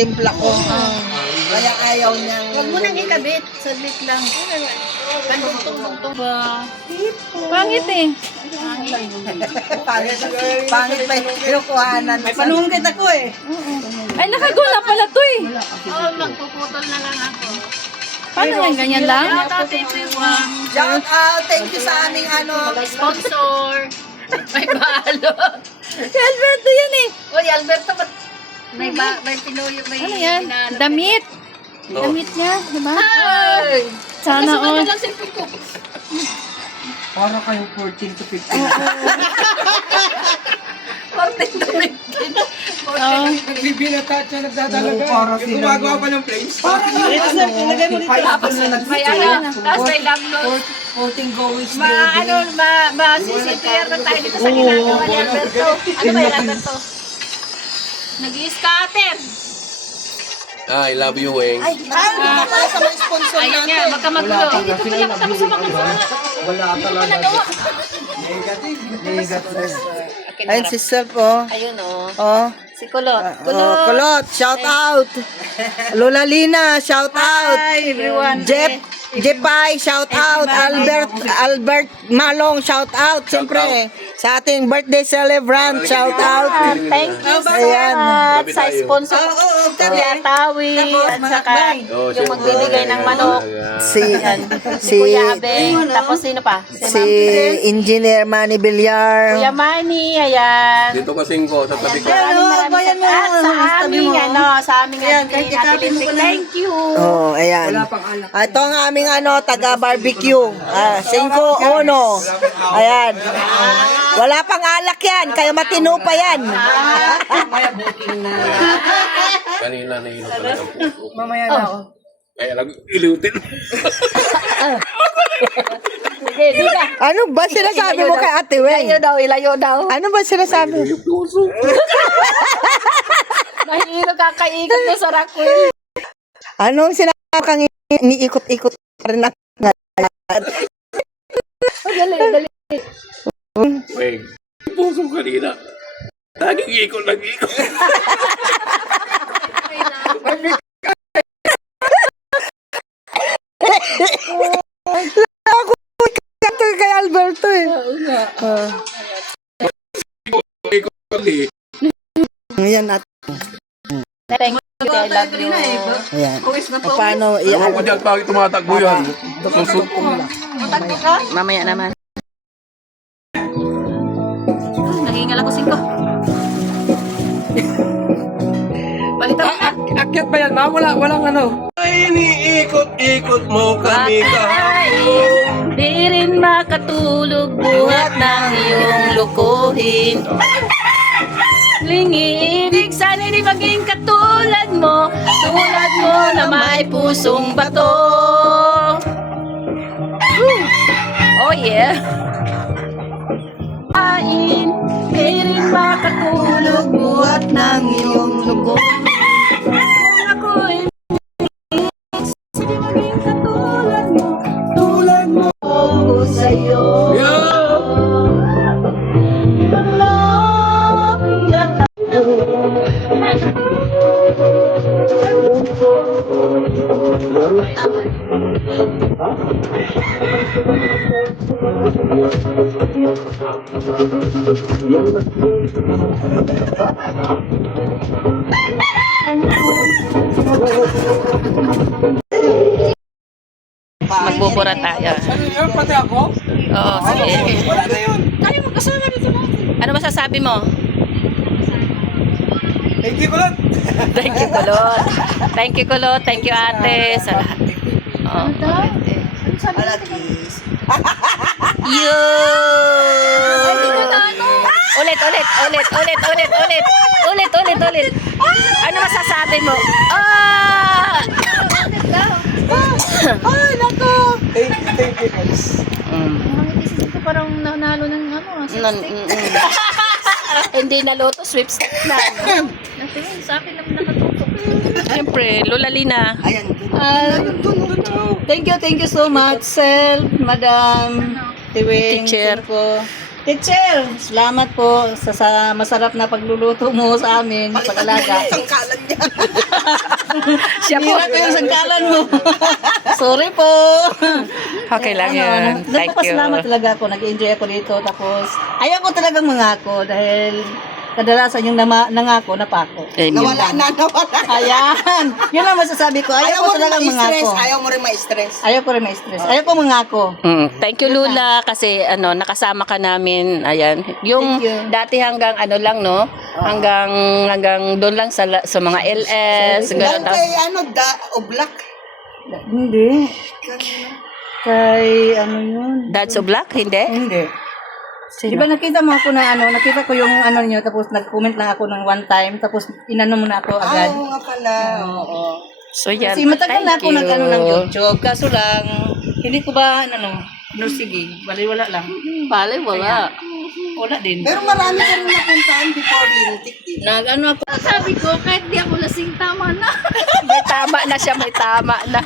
timpla ko. Kaya ayaw niyang... Huwag mo nang ikabit. Saglit lang. Tungtong-tungtong ba? Pangit eh. Pangit pa yung kinukuhanan. May panunggit ako eh. Ay, nakagula pala to eh. Oo, magpuputol na lang ako. Paano yan? Ganyan lang? Shout out! Thank you sa aming Sponsor. May balot. Si Alberto yan eh. Uy, Alberto, ba't may pinuyo, may Ano yan? hinahanap Damit. Damit niya, diba? Ay! Sana all. lang cellphone ko. Para kayong 14 to 15. 14 to 15. Oh. Nagbibinata siya, nagdadalaga. Para sila. Gumagawa pa ng flames. Tapos may ano, tapos may love note. 14 goals. Ma-CCTR na tayo dito sa ginagawa ni Alberto. Ano ba yung Alberto? Nag-i-scatter. I love you, Weng. Ay, para sa mga sponsor Ayun natin. nga, baka magulo. Hindi ko pala matapos sa mga Wala talaga. nagawa. Negative. Ayun si Self, oh. Ayun o. Oh. Si Kulot. Oh, Kulot, shout out. Lola Lina, shout out. Hi, everyone. Jepay, shout out. Albert Malong, shout out. Siyempre, sa ating birthday celebrant, shout out. Thank you so Ayan. much sa sponsor Kuya Tawi at saka yung magbibigay ng manok. Si Kuya Abeng. Tapos sino pa? si Engineer Manny Villar. Kuya Manny. Ayan. Dito kasing ko, sa tabi ko. Maraming salamat sa aming sa aming natin. Thank you. Oh, ayan. Ito ang aming taga barbecue. 5-1. Ayan. Wala pang alak yan, kaya matino pa yan. Kanina na ilo pala ng puso. Mamaya na ako. Kaya lang ilutin. Sige, diga. Ano ba sinasabi mo kay Ate Weng? Ilayo daw. Ano ba sinasabi? Yung puso. Mahilo kakaikot mo sa rakwil. Anong sinasabi kang iniikot-ikot pa rin ako? Dali. Weng, yung puso kanina. Laging ikot, laging ikot. Ako kay Alberto eh. Ikot ulit. Ayan natin. Thank you. I love you. Ayan. O paano? Ewan ko dyan, bakit tumatakbo yan? Susot. Mamaya naman. Naging ako 5. Palitan. Akyat ba yan, ma? Walang ano. Ay, iniikot-ikot mo kami kahapon. Di rin makatulog buhat ng iyong lukuhin. Lingi, ibig sana di maging katulad mo na may pusong bato. Oh yeah. Ain, di rin makatulog buhat ng iyong lukuhin. Kung ako'y maging katulad mo ako sa'yo. Magbubura tayo. Pati ako? Oo, sige. Wala na yun. Tayo magkasama dito natin. Ano masasabi mo? Thank you, Kulot. Thank you, Kulot. Thank you, Kulot. Thank you, ate. Sa lahat. Oo. Alagis. Ulit. Ano masasabi mo? Ay, nako. Thank you, guys. Parang nanalo ng ano. Hindi na loto, sweepstick na. Natingin sa akin lang nakatutok. Siyempre, Lola Lina. Ayan. Thank you so much, Sel, Madam, Tiwing, Teacher. Singko. Teacher, salamat po sa masarap na pagluluto mo sa amin, pag-alaga. Sangkalan niya. Siya po. Ko yung sangkalan mo. Sorry po. Okay lang yun. Thank you. Nagpapasalamat talaga ako. Nag-enjoy ako dito. Tapos, ayaw ko talagang mangako dahil kadalasan yung nangako, napako. Nawala na. Ayan. Yun ang masasabi ko. Ayaw ko talagang mangako. Ayaw mo rin ma-stress. Ayaw ko rin ma-stress. Ayaw ko mangako. Thank you, Lula, kasi nakasama ka namin. Ayan. Yung Thank you. dati hanggang ano lang, no? Hanggang doon lang sa mga LS. Dahil Ganun. kay Oblak. Hindi. Kay ano yun? Dad's of Black? Hindi? Hindi. Di ba nakita mo ako na nakita ko yung niyo, tapos nag-comment lang ako ng one time, tapos inano mo na ako agad. Oo nga pala. Oo. So, yan. Kasi matagal na ako Thank you. ng YouTube, kaso lang, hindi ko ba, sige, wala lang. Wala. Wala din. Pero marami ka rin napuntaan before lintik, di ba? Ako, Sabi ko, kahit di ako lasing, tama na. May tama na siya, may tama na.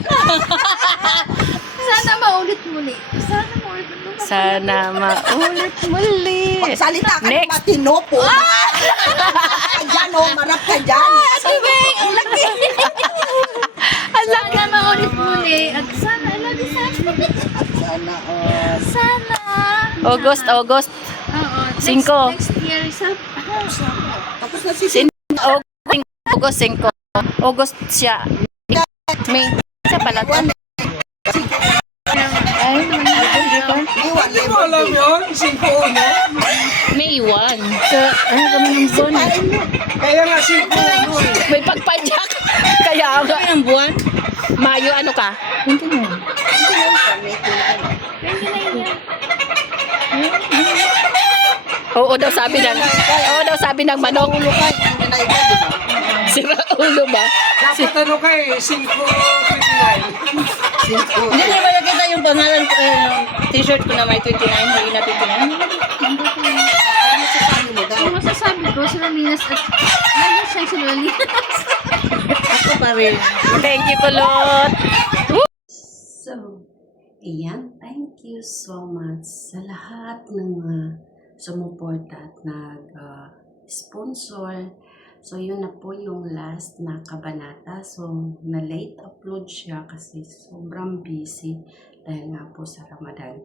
Sana maulit muli. Sana maulit muli. Sana maulit muli. Magsalita ka ng Next. matino po. Ka dyan, marap ka dyan. Sana maulit muli. At sana, I love you, sana. Sana, Sana. August. Oo. Cinco. Next year, tapos na si August 5. August siya. May siya pala. Iwan, Hindi mo alam yun? 5-1. May 1. Kaya nga 5-1. May pagpadyak. Kaya nga. ang buwan? Mayo ano ka? Oo daw sabi ng manok. Sira ulo ba? Dapat ano kay 5-29. Hindi niyo ba nakita yung pangalan ko, t-shirt ko na may 29, may na 29? Ang masasabi ko, si Lalinas at Lalinas siya si Lalinas. Ako pa rin. Thank you, Kulot. So, ayan, thank you so much sa lahat ng mga sumuporta at nag-sponsor. So, yun na po yung last na kabanata. So, na-late upload siya kasi sobrang busy dahil nga po sa Ramadan.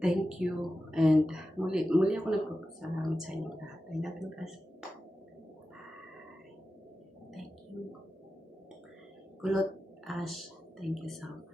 Thank you. And muli ako nagpapasalamat sa inyo lahat. I love you guys. Bye. Thank you. Kulot Ash, thank you so much.